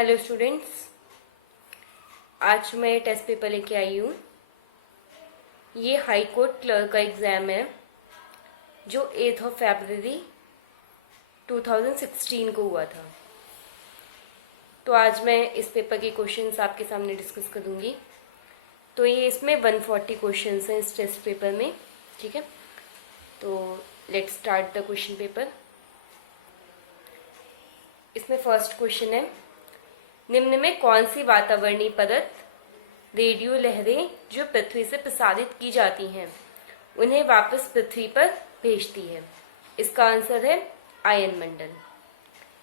Hello students, आज मैं test paper लेके आई हूँ। ये हाई कोर्ट क्लर्क का एग्ज़ाम है जो 8 फरवरी 2016 को हुआ था। तो आज मैं इस पेपर के क्वेश्चंस आपके सामने डिस्कस करूँगी। तो ये इसमें 140 क्वेश्चंस हैं इस टेस्ट पेपर में, ठीक है। तो let's start the question paper. इसमें फर्स्ट क्वेश्चन है, निम्न में कौन सी वातावरणीय परत रेडियो लहरें जो पृथ्वी से प्रसारित की जाती हैं उन्हें वापस पृथ्वी पर भेजती है? इसका आंसर है आयन मंडल।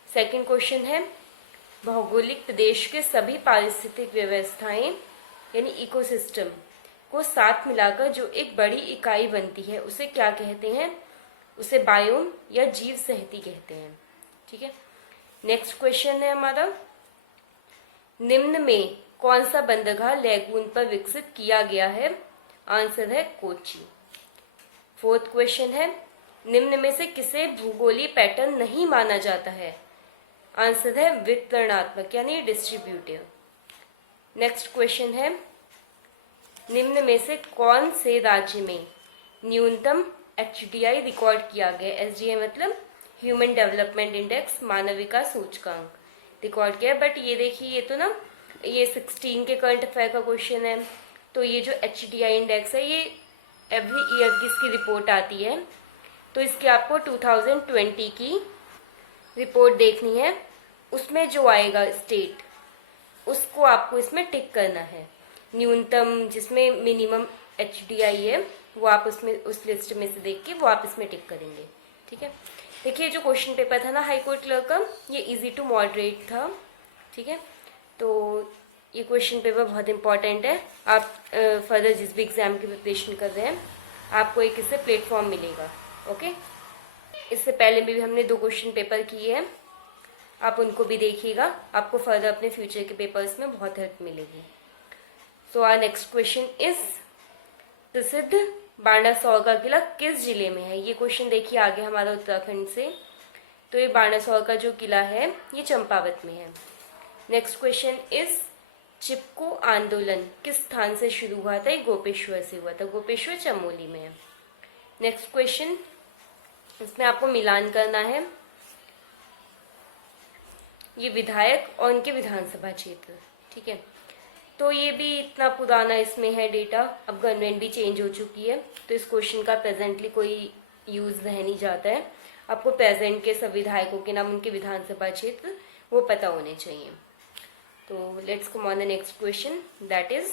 सेकंड क्वेश्चन है, भौगोलिक प्रदेश के सभी पारिस्थितिक व्यवस्थाएं यानी इकोसिस्टम को साथ मिलाकर जो एक बड़ी इकाई बनती है उसे क्या कहते हैं? उसे बायोम या जीव सहिती कहते हैं, ठीक है। नेक्स्ट क्वेश्चन है हमारा, निम्न में कौन सा बंदरगाह लैगून पर विकसित किया गया है? आंसर है कोच्चि। फोर्थ क्वेश्चन है, निम्न में से किसे भूगोलीय पैटर्न नहीं माना जाता है? आंसर है वितरणात्मक यानी डिस्ट्रीब्यूटिव। नेक्स्ट क्वेश्चन है, निम्न में से कौन से राज्य में न्यूनतम HDI रिकॉर्ड किया गया? SDI मतलब ह्यूमन डेवलपमेंट इंडेक्स, मानव विकास सूचकांक रिकॉर्ड किया है। बट ये देखिए, ये तो ना ये 16 के करंट अफेयर का क्वेश्चन है। तो ये जो HDI इंडेक्स है ये एवरी ईयर की इसकी रिपोर्ट आती है। तो इसकी आपको 2020 की रिपोर्ट देखनी है। उसमें जो आएगा स्टेट उसको आपको इसमें टिक करना है। न्यूनतम जिसमें मिनिमम HDI है वो आप उसमें उस लिस्ट में से देख के वो आप इसमें टिक करेंगे, ठीक है। देखिए, जो क्वेश्चन पेपर था ना हाई कोर्ट क्लर्क का, ये इजी टू मॉडरेट था, ठीक है। तो ये क्वेश्चन पेपर बहुत इंपॉर्टेंट है। आप फर्दर जिस भी एग्जाम की प्रिपरेशन कर रहे हैं आपको एक इससे प्लेटफॉर्म मिलेगा, ओके। इससे पहले भी हमने 2 क्वेश्चन पेपर किए हैं, आप उनको भी देखिएगा, आपको फर्दर अपने फ्यूचर के पेपर्स में बहुत हेल्प मिलेगी। So our next question is, प्रसिद्ध बाणासोर का किला किस जिले में है? ये क्वेश्चन देखिए आगे हमारा उत्तराखंड से। तो ये बाणासोर का जो किला है ये चंपावत में है। नेक्स्ट क्वेश्चन इज, चिपको आंदोलन किस स्थान से शुरू हुआ था? ये गोपेश्वर से हुआ था। गोपेश्वर चमोली में है। नेक्स्ट क्वेश्चन, इसमें आपको मिलान करना है ये विधायक और उनके विधानसभा क्षेत्र, ठीक है। तो ये भी इतना पुराना इसमें है डेटा, अब गवर्नमेंट भी चेंज हो चुकी है तो इस क्वेश्चन का प्रेजेंटली कोई यूज रह नहीं जाता है। आपको प्रेजेंट के सब विधायकों के नाम, उनके विधानसभा क्षेत्र वो पता होने चाहिए। तो let's come on the next question, that is,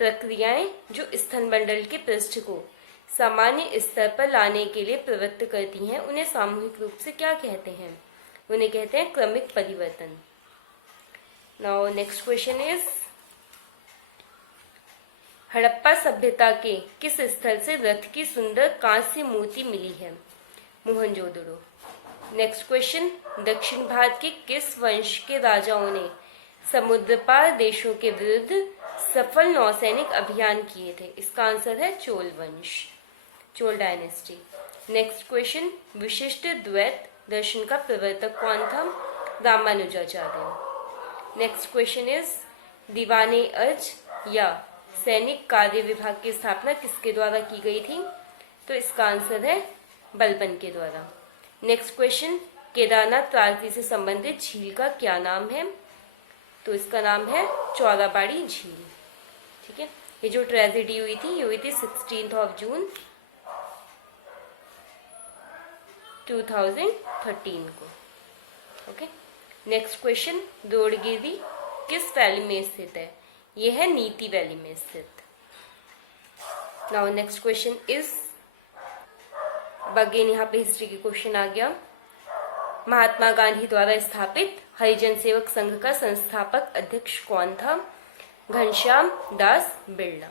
प्रक्रियाएं जो स्तनबंडल के पृष्ठ को सामान्य स्तर पर लाने के लिए प्रवृत्त करती हैं उन्हें सामूहिक रूप से क्या कहते हैं? उन्हें कहते हैं क्रमिक परिवर्तन। Now next question is, Harappa सभ्यता के किस स्थल से रथ की सुंदर कांस्य मूर्ति मिली है? मोहनजोदड़ो। नेक्स्ट क्वेश्चन, दक्षिण भारत के किस वंश के राजाओं ने समुद्र पार देशों के विरुद्ध सफल नौसैनिक अभियान किए थे? इसका आंसर है चोल वंश, चोल डायनेस्टी। नेक्स्ट क्वेश्चन, विशिष्ट द्वैत दर्शन का प्रवर्तक कौन था? रामानुजाचार्य। नेक्स्ट क्वेश्चन इज, दीवाने अर्ज या सैनिक कार्य विभाग की स्थापना किसके द्वारा की गई थी? तो इसका आंसर है बलबन के द्वारा। नेक्स्ट क्वेश्चन, केदारनाथ त्रासदी से संबंधित झील का क्या नाम है? तो इसका नाम है चौराबाड़ी झील, ठीक है। ये जो ट्रेजेडी हुई थी ये हुई थी 16 जून 2013 को, ओके। नेक्स्ट क्वेश्चन, द्रोणगिरी किस वैली में स्थित है? यह है नीति वैली में स्थित। Now next question is, again यहाँ पे हिस्ट्री की क्वेश्चन आ गया। महात्मा गांधी द्वारा स्थापित हरिजन सेवक संघ का संस्थापक अध्यक्ष कौन था? Ghanshyam Das Birla.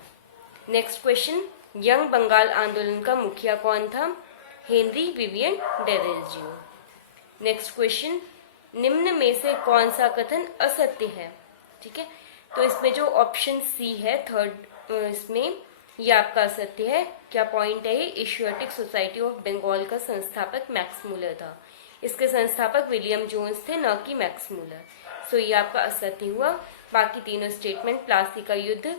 Next question, young Bengal आंदोलन का मुखिया कौन था? Henry Vivian Derozio. Next question, निम्न में से कौन सा कथन असत्य है? ठीक है, तो इसमें जो ऑप्शन सी है थर्ड, इसमें ये आपका असत्य है। क्या पॉइंट है? ये एशियाटिक सोसाइटी ऑफ बंगाल का संस्थापक मैक्स मूलर था। इसके संस्थापक विलियम जोन्स थे, न कि मैक्स मूलर। सो ये आपका असत्य हुआ। बाकी तीनों स्टेटमेंट, प्लासी का युद्ध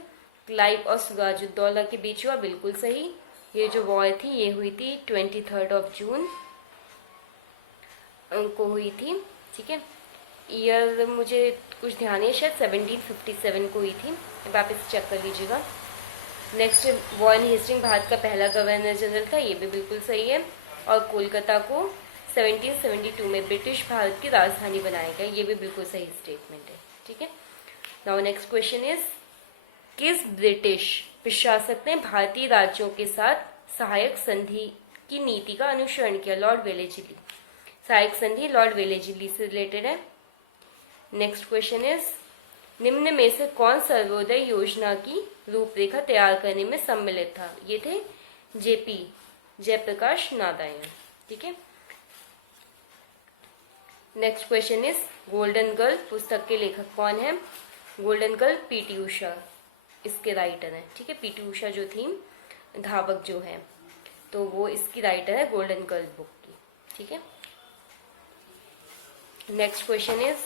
क्लाइव और सिराजुद्दौला के बीच हुआ, बिल्कुल सही। ये जो वॉर थी ये हुई थी 23 जून को हुई थी, ठीक है। ईयर मुझे कुछ ध्यान है, शायद 1757 को हुई थी, अब आप इसे चेक कर लीजिएगा। Next, Warren Hastings Bharat का पहला गवर्नर जनरल था, ये भी बिल्कुल सही है। और कोलकाता को 1772 में ब्रिटिश भारत की राजधानी बनाया गया, ये भी बिल्कुल सही स्टेटमेंट है, ठीक है। नाउ नेक्स्ट क्वेश्चन इज, किस ब्रिटिश प्रशासक ने भारतीय राज्यों के साथ सहायक संधि की नीति का अनुसरण किया? Lord Wellesley. सहायक संधि लॉर्ड वेलेस्ली से रिलेटेड है। नेक्स्ट क्वेश्चन इज, निम्न में से कौन सर्वोदय योजना की रूपरेखा तैयार करने में सम्मिलित था? ये थे जेपी जयप्रकाश नारायण, ठीक है। Next question is, golden girl पुस्तक के लेखक कौन है? गोल्डन गर्ल पीटी उषा इसके राइटर है, ठीक है। पीटी उषा जो थी धावक जो है, तो वो इसकी राइटर है गोल्डन गर्ल बुक की, ठीक है। नेक्स्ट क्वेश्चन इज,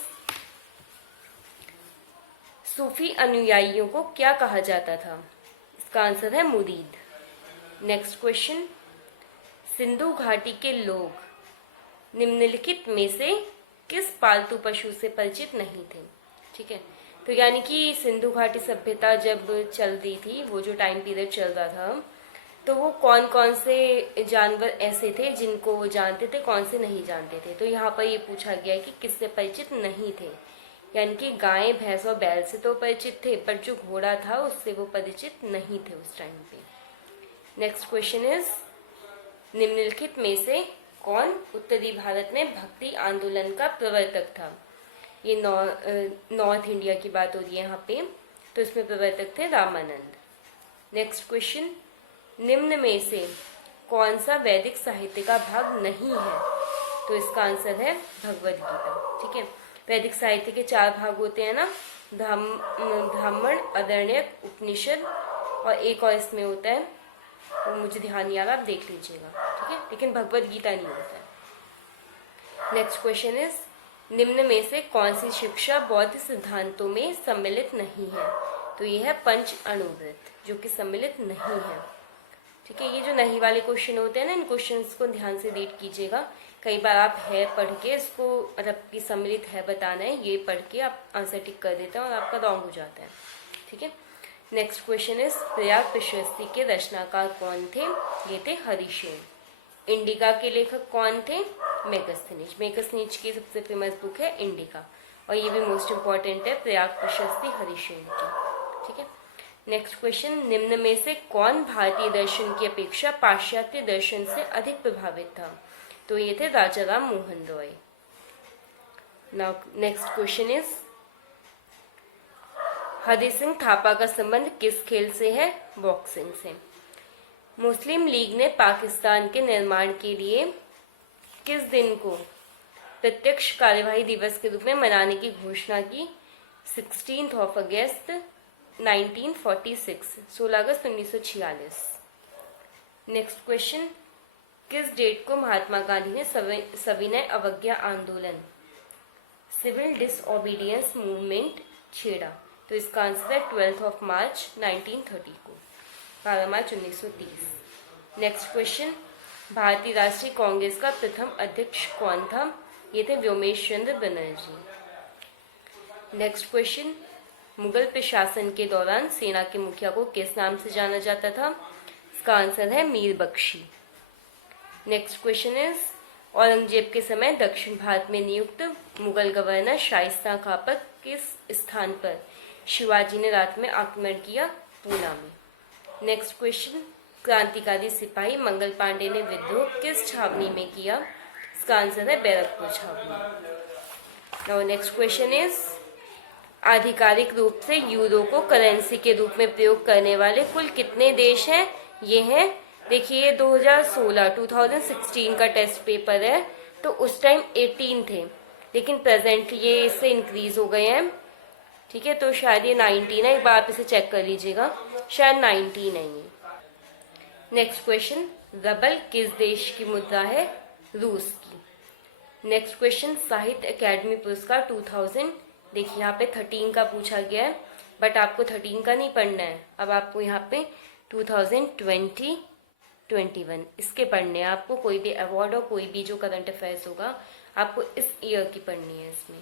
सूफी अनुयायियों को क्या कहा जाता था? इसका आंसर है मुरीद। नेक्स्ट क्वेश्चन, सिंधु घाटी के लोग निम्नलिखित में से किस पालतू पशु से परिचित नहीं थे? ठीक है, तो यानी कि सिंधु घाटी सभ्यता जब चल रही थी, वो जो टाइम पीरियड चल रहा था, तो वो कौन कौन से जानवर ऐसे थे जिनको वो जानते थे, कौन से नहीं जानते थे। तो यहाँ पर ये पूछा गया है कि किससे परिचित नहीं थे, यानी कि गाय, भैंस और बैल से तो परिचित थे, पर जो घोड़ा था उससे वो परिचित नहीं थे उस टाइम पे। नेक्स्ट क्वेश्चन इज, निम्नलिखित में से कौन उत्तरी भारत में भक्ति आंदोलन का प्रवर्तक था? ये नॉर्थ इंडिया की बात हो रही है यहाँ पे, तो इसमें प्रवर्तक थे रामानंद। नेक्स्ट क्वेश्चन, निम्न में से कौन सा वैदिक साहित्य का भाग नहीं है? तो इसका आंसर है भगवद गीता, ठीक है। वैदिक साहित्य के 4 भाग होते हैं ना, ब्राह्मण, अरण्यक, उपनिषद और एक और इसमें होता है, तो मुझे ध्यान नहीं आ रहा, आप देख लीजिएगा, ठीक है, लेकिन भगवद गीता नहीं होता है। नेक्स्ट क्वेश्चन इज, निम्न में से कौन सी शिक्षा बौद्ध सिद्धांतों में सम्मिलित नहीं है? तो ये है पंच अणुव्रत, जो कि सम्मिलित नहीं है, ठीक है। ये जो नहीं वाले क्वेश्चन होते हैं ना, इन क्वेश्चंस को ध्यान से रीड कीजिएगा। कई बार आप है पढ़ के इसको, मतलब कि सम्मिलित है बताना है, ये पढ़ के आप आंसर टिक कर देते हैं और आपका रॉन्ग हो जाता है, ठीक है। नेक्स्ट क्वेश्चन इज, प्रयाग प्रशस्ति के रचनाकार कौन थे? ये थे हरिशेन। इंडिका के लेखक कौन थे? मेगस्थनीज। मेगस्थनीज की सबसे फेमस बुक है इंडिका, और ये भी मोस्ट इम्पॉर्टेंट है, प्रयाग प्रशस्ति हरिशेन की, ठीक है। नेक्स्ट क्वेश्चन, निम्न में से कौन भारतीय दर्शन की अपेक्षा पाश्चात्य दर्शन से अधिक प्रभावित था? तो ये थे Raja Ram Mohan Roy. Now next question is, Hari Singh Thapa का संबंध किस खेल से है? बॉक्सिंग से। मुस्लिम लीग ने पाकिस्तान के निर्माण के लिए किस दिन को प्रत्यक्ष कार्यवाही दिवस के रूप में मनाने की घोषणा की? 16 अगस्त 1946, 16 अगस्त 1946। नेक्स्ट क्वेश्चन, किस डेट को महात्मा गांधी ने सविनय अवज्ञा आंदोलन, सिविल डिसओबीडियंस मूवमेंट छेड़ा? तो इसका आंसर है 12 मार्च 1930 को, 12 मार्च 1930। नेक्स्ट क्वेश्चन, भारतीय राष्ट्रीय कांग्रेस का प्रथम अध्यक्ष कौन था? ये थे व्योमेश चंद्र बनर्जी। नेक्स्ट क्वेश्चन, मुगल प्रशासन के दौरान सेना के मुखिया को किस नाम से जाना जाता था? इसका आंसर है Mir Bakshi. Next question is, Aurangzeb के समय दक्षिण भारत में नियुक्त मुगल गवर्नर शाइस्ता खां पर किस स्थान पर शिवाजी ने रात में आक्रमण किया? पूना में। नेक्स्ट क्वेश्चन, क्रांतिकारी सिपाही मंगल पांडे ने विद्रोह किस छावनी में किया? इसका आंसर है बैरकपुर छावनी। नाउ नेक्स्ट क्वेश्चन इज, आधिकारिक रूप से यूरो को करेंसी के रूप में प्रयोग करने वाले कुल कितने देश हैं? ये हैं, देखिए 2016 का टेस्ट पेपर है, तो उस टाइम 18 थे, लेकिन प्रेजेंट ये इससे इंक्रीज हो गए हैं, ठीक है। तो शायद ये 19 है, एक बार आप इसे चेक कर लीजिएगा, शायद 19 है ये। नेक्स्ट क्वेश्चन, रबल किस देश की मुद्रा है? रूस की। नेक्स्ट क्वेश्चन, साहित्य अकादमी पुरस्कार देखिए यहाँ पे 13 का पूछा गया है, बट आपको 13 का नहीं पढ़ना है। अब आपको यहाँ पे 2020 21 इसके पढ़ने हैं। आपको कोई भी अवार्ड और कोई भी जो करंट अफेयर्स होगा आपको इस ईयर की पढ़नी है इसमें।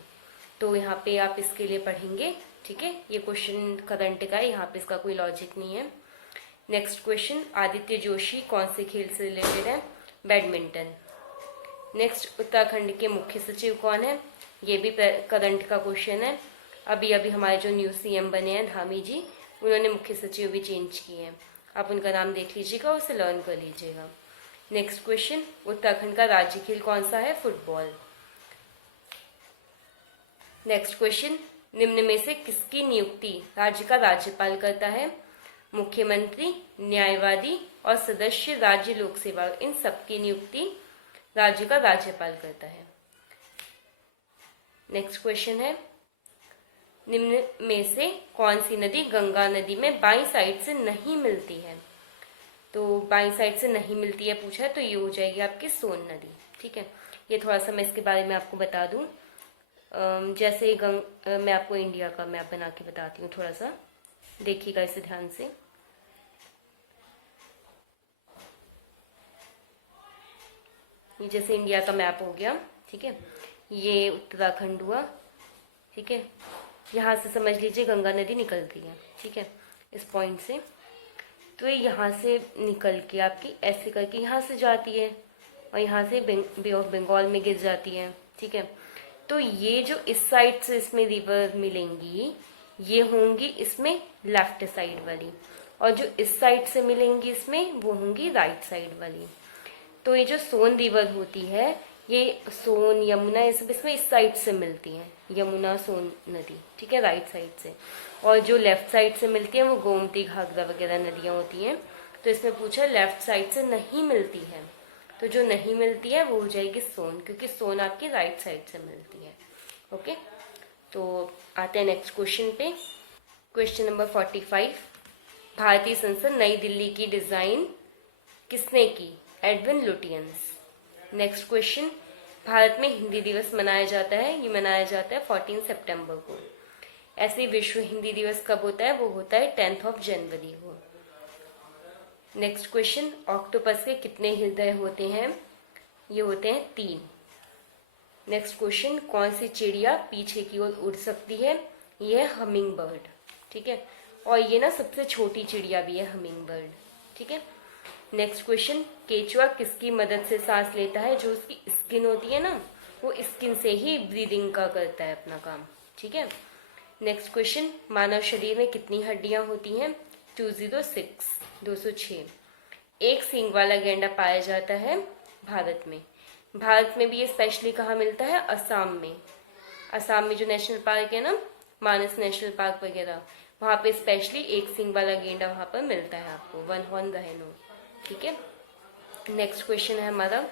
तो यहाँ पे आप इसके लिए पढ़ेंगे, ठीक है। ये क्वेश्चन करंट का है, यहाँ पे इसका कोई लॉजिक नहीं है। नेक्स्ट क्वेश्चन, आदित्य जोशी कौन से खेल से रिलेटेड है? बैडमिंटन। नेक्स्ट, उत्तराखंड के मुख्य सचिव कौन है? ये भी करंट का क्वेश्चन है। अभी अभी हमारे जो न्यू सीएम बने हैं धामी जी, उन्होंने मुख्य सचिव भी चेंज किए हैं। आप उनका नाम देख लीजिएगा, उसे लर्न कर लीजिएगा। नेक्स्ट क्वेश्चन, उत्तराखंड का राज्य खेल कौन सा है? फुटबॉल। नेक्स्ट क्वेश्चन, निम्न में से किसकी नियुक्ति राज्य का राज्यपाल करता है? मुख्यमंत्री, न्यायवादी और सदस्य राज्य लोक सेवा, इन सबकी नियुक्ति राज्य का राज्यपाल करता है। नेक्स्ट क्वेश्चन है, निम्न में से कौन सी नदी गंगा नदी में बाईं साइड से नहीं मिलती है? तो बाईं साइड से नहीं मिलती है पूछा है, तो ये हो जाएगी आपकी सोन नदी, ठीक है। ये थोड़ा सा मैं इसके बारे में आपको बता दूं। जैसे मैं आपको इंडिया का मैप बना के बताती हूँ, थोड़ा सा देखिएगा इसे ध्यान से। ये जैसे इंडिया का मैप हो गया, ठीक है। ये उत्तराखंड हुआ, ठीक है। यहाँ से समझ लीजिए गंगा नदी निकलती है, ठीक है, इस पॉइंट से। तो ये यहाँ से निकल के आपकी ऐसे करके यहाँ से जाती है और यहाँ से बे ऑफ बंगाल में गिर जाती है, ठीक है। तो ये जो इस साइड से इसमें रिवर मिलेंगी, ये होंगी इसमें लेफ्ट साइड वाली, और जो इस साइड से मिलेंगी इसमें वो होंगी राइट साइड वाली। तो ये जो सोन रिवर होती है, ये सोन यमुना ये सब इसमें इस साइड से मिलती हैं, यमुना सोन नदी, ठीक है, राइट साइड से। और जो लेफ्ट साइड से मिलती है वो गोमती घाघरा वगैरह नदियां होती हैं। तो इसमें पूछा लेफ्ट साइड से नहीं मिलती है, तो जो नहीं मिलती है वो हो जाएगी सोन, क्योंकि सोन आपकी राइट साइड से मिलती है। ओके, तो आते हैं नेक्स्ट क्वेश्चन पे। क्वेश्चन नंबर 45, भारतीय संसद नई दिल्ली की डिजाइन किसने की? Edwin Lutyens. Next question, Bharat में हिंदी दिवस मनाया जाता है, ये मनाया जाता है 14 सितंबर को। ऐसे विश्व हिंदी दिवस कब होता है? वो होता है 10 जनवरी को। नेक्स्ट क्वेश्चन, ऑक्टोपस के कितने हृदय होते हैं? ये होते हैं 3। नेक्स्ट क्वेश्चन, कौन सी चिड़िया पीछे की ओर उड़ सकती है? ये है हमिंग बर्ड, ठीक है। और ये ना सबसे छोटी चिड़िया भी है हमिंग बर्ड, ठीक है। नेक्स्ट क्वेश्चन, केचुआ किसकी मदद से सांस लेता है? जो उसकी स्किन होती है ना, वो स्किन से ही ब्रीदिंग का करता है अपना काम, ठीक है। नेक्स्ट क्वेश्चन, मानव शरीर में कितनी हड्डियां होती हैं? 206। एक सींग वाला गैंडा पाया जाता है भारत में। भारत में भी ये स्पेशली कहाँ मिलता है? असम में। असम में जो नेशनल पार्क है ना, मानस नेशनल पार्क वगैरह, वहां पे स्पेशली एक सींग वाला गेंडा वहां पर मिलता है आपको, वन हॉर्न राइनो, ठीक है। नेक्स्ट क्वेश्चन है हमारा,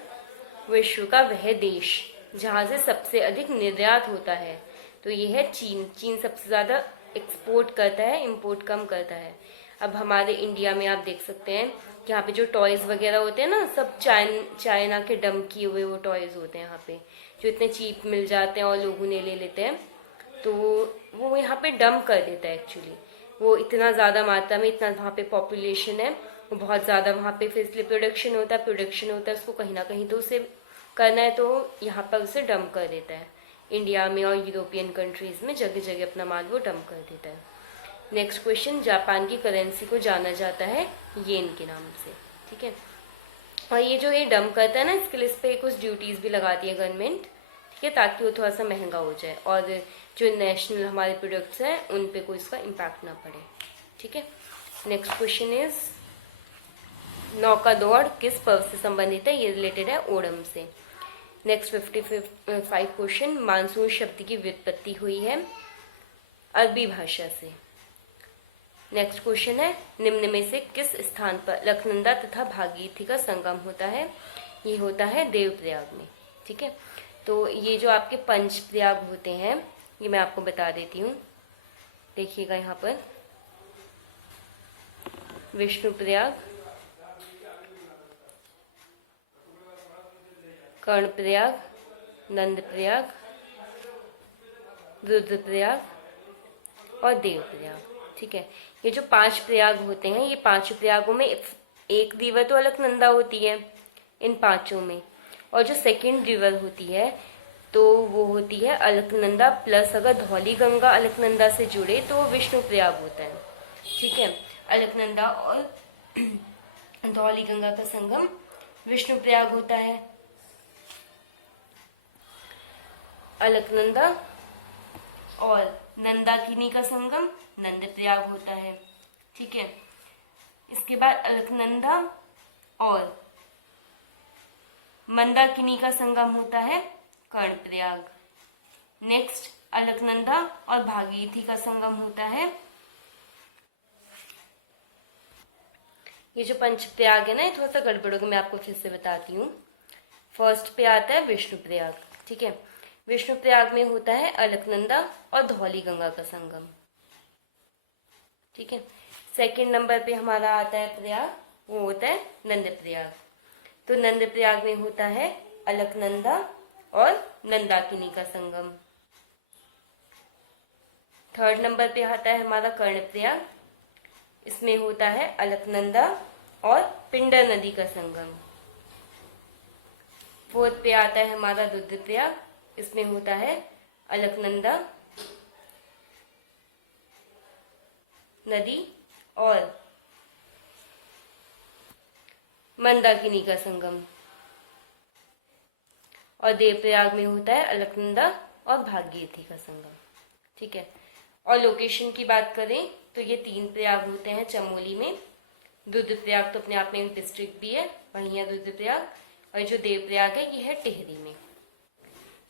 विश्व का वह देश जहां से सबसे अधिक निर्यात होता है? तो ये है चीन। चीन सबसे ज्यादा एक्सपोर्ट करता है, इंपोर्ट कम करता है। अब हमारे इंडिया में आप देख सकते हैं कि यहाँ पे जो टॉयज वगैरह होते हैं ना, सब चाइना के डंप किए हुए वो टॉयज होते हैं यहाँ पे, जो इतने चीप मिल जाते हैं और लोग उन्हें ले लेते हैं। तो वो यहाँ पे डंप कर देता है एक्चुअली। वो इतना ज्यादा मात्रा में, इतना वहाँ पे पॉपुलेशन है, वो बहुत ज्यादा वहाँ पे फिर इसलिए प्रोडक्शन होता है, उसको कहीं ना कहीं तो उसे करना है, तो यहाँ पर उसे डंप कर देता है। इंडिया में और यूरोपियन कंट्रीज में जगह जगह अपना माल वो डंप कर देता है। नेक्स्ट क्वेश्चन, जापान की करेंसी को जाना जाता है येन के नाम से, ठीक है। और ये जो ये डंप करता है ना, इसके लिए इस पे कुछ ड्यूटीज भी लगाती है गवर्नमेंट, ठीक है, ताकि वो थोड़ा सा महंगा हो जाए और जो नेशनल हमारे प्रोडक्ट्स हैं उन पे कोई इसका इम्पैक्ट ना पड़े, ठीक है। नेक्स्ट क्वेश्चन इज, नौका दौड़ किस पर्व से संबंधित है? ये रिलेटेड है ओणम से। नेक्स्ट 55 क्वेश्चन, मानसून शब्द की व्युत्पत्ति हुई है अरबी भाषा से। नेक्स्ट क्वेश्चन है, निम्न में से किस स्थान पर लखनंदा तथा भागीरथी का संगम होता है? ये होता है देवप्रयाग में, ठीक है। तो ये जो आपके पंच प्रयाग होते हैं, ये मैं आपको बता देती हूँ, देखिएगा यहाँ पर, विष्णु प्रयाग, कर्ण प्रयाग, नंद प्रयाग, रुद्रप्रयाग और देवप्रयाग। ठीक है, ये जो 5 प्रयाग होते हैं, ये 5 प्रयागों में एक रिवर तो अलकनंदा होती है इन 5 में, और जो सेकंड रिवर होती है तो वो होती है अलकनंदा प्लस अगर धौली गंगा अलकनंदा से जुड़े तो विष्णु प्रयाग होता है। ठीक है, अलकनंदा और धौली गंगा का संगम विष्णु प्रयाग होता है। अलकनंदा और नंदाकिनी का संगम नंद प्रयाग होता है। ठीक है, इसके बाद अलकनंदा और मंदाकिनी का संगम होता है कर्णप्रयाग। नेक्स्ट अलकनंदा और भागीरथी का संगम होता है, ये जो 5 प्रयाग है ना, ये थोड़ा सा गड़बड़ होगा, मैं आपको फिर से बताती हूँ। फर्स्ट पे आता है विष्णु प्रयाग। ठीक है, विष्णु प्रयाग में होता है अलकनंदा और धौली गंगा का संगम। ठीक है, सेकंड नंबर पे हमारा आता है प्रयाग, वो होता है नंद प्रयाग। तो नंद प्रयाग में होता है अलकनंदा और नंदाकिनी का संगम। थर्ड नंबर पे आता है हमारा कर्णप्रयाग, इसमें होता है अलकनंदा और पिंडर नदी का संगम। फोर्थ पे आता है हमारा रुद्रप्रयाग, इसमें होता है अलकनंदा नदी और मंदाकिनी का संगम। और देवप्रयाग में होता है अलकनंदा और भागीरथी का संगम। ठीक है, और लोकेशन की बात करें तो ये 3 प्रयाग होते हैं चमोली में। रुद्रप्रयाग तो अपने आप में एक डिस्ट्रिक्ट भी है, वहीं है रुद्रप्रयाग, और जो देवप्रयाग है ये है टिहरी में।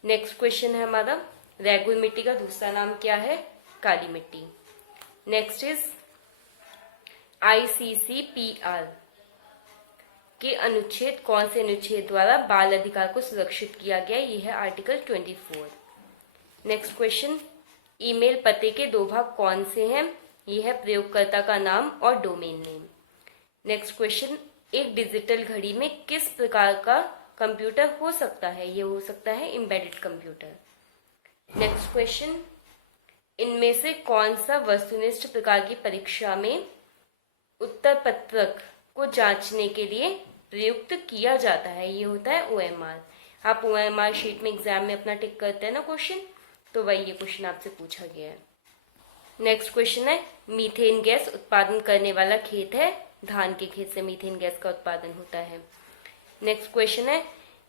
नेक्स्ट क्वेश्चन है हमारा, रेगुल मिट्टी का दूसरा नाम क्या है? काली मिट्टी। नेक्स्ट इज ICCPR के अनुच्छेद, कौन से अनुच्छेद द्वारा बाल अधिकार को सुरक्षित किया गया? ये है आर्टिकल 24। नेक्स्ट क्वेश्चन, ईमेल पते के 2 भाग कौन से हैं? ये है प्रयोगकर्ता का नाम और डोमेन नेम। नेक्स्ट क्वेश्चन, एक डिजिटल घड़ी में किस प्रकार का कंप्यूटर हो सकता है? ये हो सकता है एम्बेडेड कंप्यूटर। नेक्स्ट क्वेश्चन, इनमें से कौन सा वस्तुनिष्ठ प्रकार की परीक्षा में उत्तर पत्रक को जांचने के लिए प्रयुक्त किया जाता है? ये होता है OMR। आप OMR शीट में एग्जाम में अपना टिक करते हैं ना क्वेश्चन, तो वही ये क्वेश्चन आपसे पूछा गया है। नेक्स्ट क्वेश्चन है, मीथेन गैस उत्पादन करने वाला खेत है, धान के खेत से मीथेन गैस का उत्पादन होता है। नेक्स्ट क्वेश्चन है,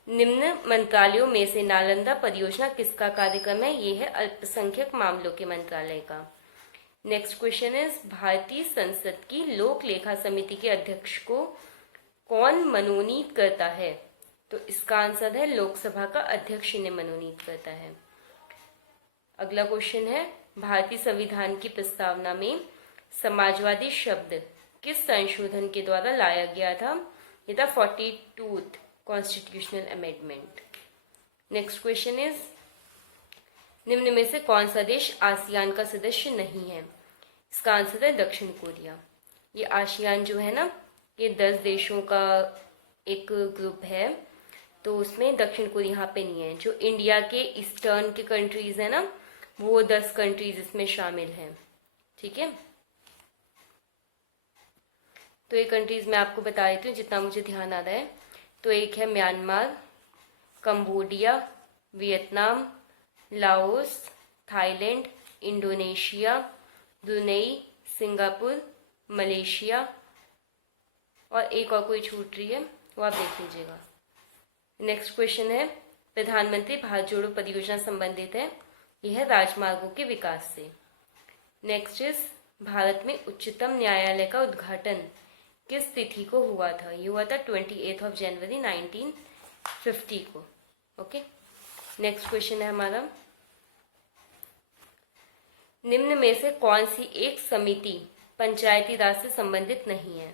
निम्न मंत्रालयों में से नालंदा परियोजना किसका कार्यक्रम है? ये है अल्पसंख्यक मामलों के मंत्रालय का। नेक्स्ट क्वेश्चन इज, भारतीय संसद की लोक लेखा समिति के अध्यक्ष को कौन मनोनीत करता है? तो इसका आंसर है लोकसभा का अध्यक्ष इन्हें मनोनीत करता है। अगला क्वेश्चन है, भारतीय संविधान की प्रस्तावना में समाजवादी शब्द किस संशोधन के द्वारा लाया गया था? ये था 42th constitutional amendment. Next question is, निम्न में से कौन सा देश आसियान का सदस्य नहीं है? इसका आंसर है दक्षिण कोरिया। ये आसियान जो है ना, ये 10 देशों का एक ग्रुप है, तो उसमें दक्षिण कोरिया यहाँ पे नहीं है। जो इंडिया के ईस्टर्न के कंट्रीज है ना, वो 10 कंट्रीज इसमें शामिल हैं। ठीक है, तो ये कंट्रीज मैं आपको बता देती हूँ जितना मुझे ध्यान आ रहा है। तो एक है Myanmar, Cambodia, Vietnam, Laos, Thailand, Indonesia, Brunei, Singapore, Malaysia, और एक और कोई छूट रही है वो आप देख लीजिएगा। नेक्स्ट क्वेश्चन है, प्रधानमंत्री भारत जोड़ो परियोजना संबंधित है, यह है राजमार्गों के विकास से। नेक्स्ट इज, भारत में उच्चतम न्यायालय का उद्घाटन किस तिथि को हुआ था? ये हुआ था 28 जनवरी 1950 को। ओके, नेक्स्ट क्वेश्चन है हमारा, निम्न में से कौन सी एक समिति पंचायती राज से संबंधित नहीं है?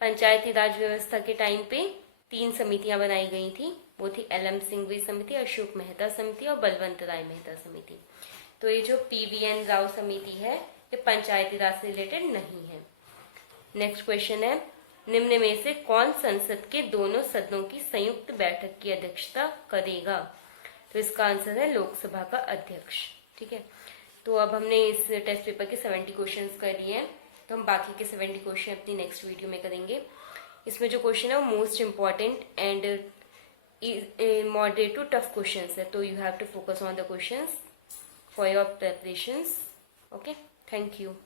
पंचायती राज व्यवस्था के टाइम पे 3 समितियां बनाई गई थी, वो थी LM सिंघवी समिति, अशोक मेहता समिति और बलवंत राय मेहता समिति। तो ये जो PVN राव समिति है, ये पंचायती राज से रिलेटेड नहीं है। नेक्स्ट क्वेश्चन है, निम्न में से कौन संसद के दोनों सदनों की संयुक्त बैठक की अध्यक्षता करेगा? तो इसका आंसर है लोकसभा का अध्यक्ष। ठीक है, तो अब हमने इस टेस्ट पेपर के 70 क्वेश्चंस कर लिए हैं, तो हम बाकी के 70 क्वेश्चन अपनी नेक्स्ट वीडियो में करेंगे। इसमें जो क्वेश्चन है वो most important and moderate to tough questions है, तो you have to focus on the questions for your preparations. Okay, thank you.